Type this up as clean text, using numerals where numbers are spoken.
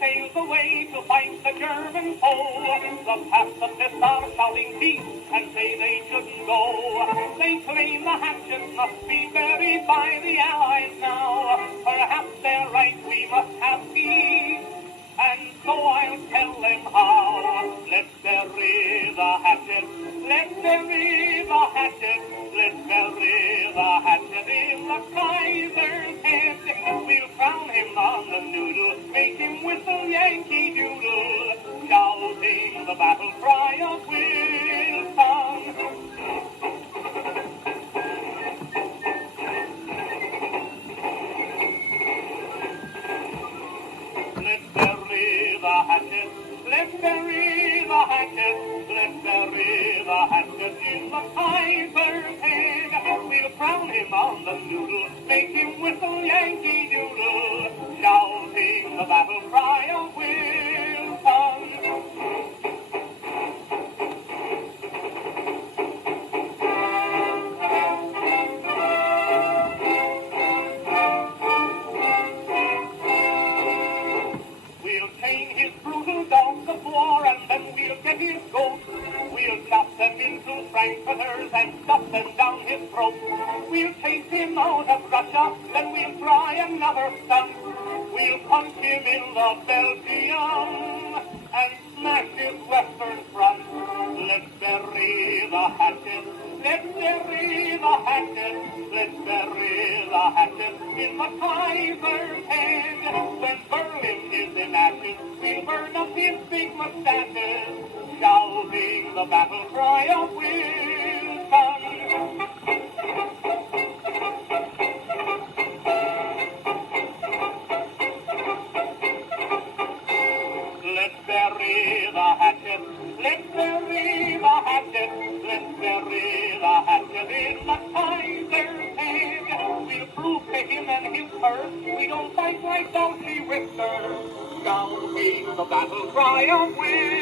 sails away to fight the German foe. The pacifists are shouting peace and say they shouldn't go. They claim the hatchet must be buried by the Allies now. Perhaps they're right, we must have peace. And so I'll tell them how. Let's bury the hatchet. Let's bury the hatchet. Let's bury the hatchet in the Kaiser's head. We'll crown him on the noodle, make him whistle Yankee Doodle, shouting the battle cry of Wilson. Let's bury the hatchet. Let's bury the hatchet. Let's bury the hatchet in the Kaiser's head. We'll crown him on the noodle, make him whistle Yankee Doodle, shouting the battle cry of Wilson. We'll chain his brutal dogs of war, and then we'll get his goats. We'll chop them into frankfurters and stuff them down his throat. We'll chase him out of Russia, then we'll try another stunt. We'll punch him in the Belgium and smash his western front. Let's bury the hatchet. Let's bury the hatchet. Let's bury the hatchet in the Kaiser's head. When Berlin is in ashes, we'll burn up his big mustaches, shouting the battle cry of Wilson. Let's bury the hatchet. Let's bury the hatchet. Let's bury the hatchet in the Kaiser's head. We'll prove to him and his purse we don't fight like Dulcie Richter, shouting the battle cry of Wilson.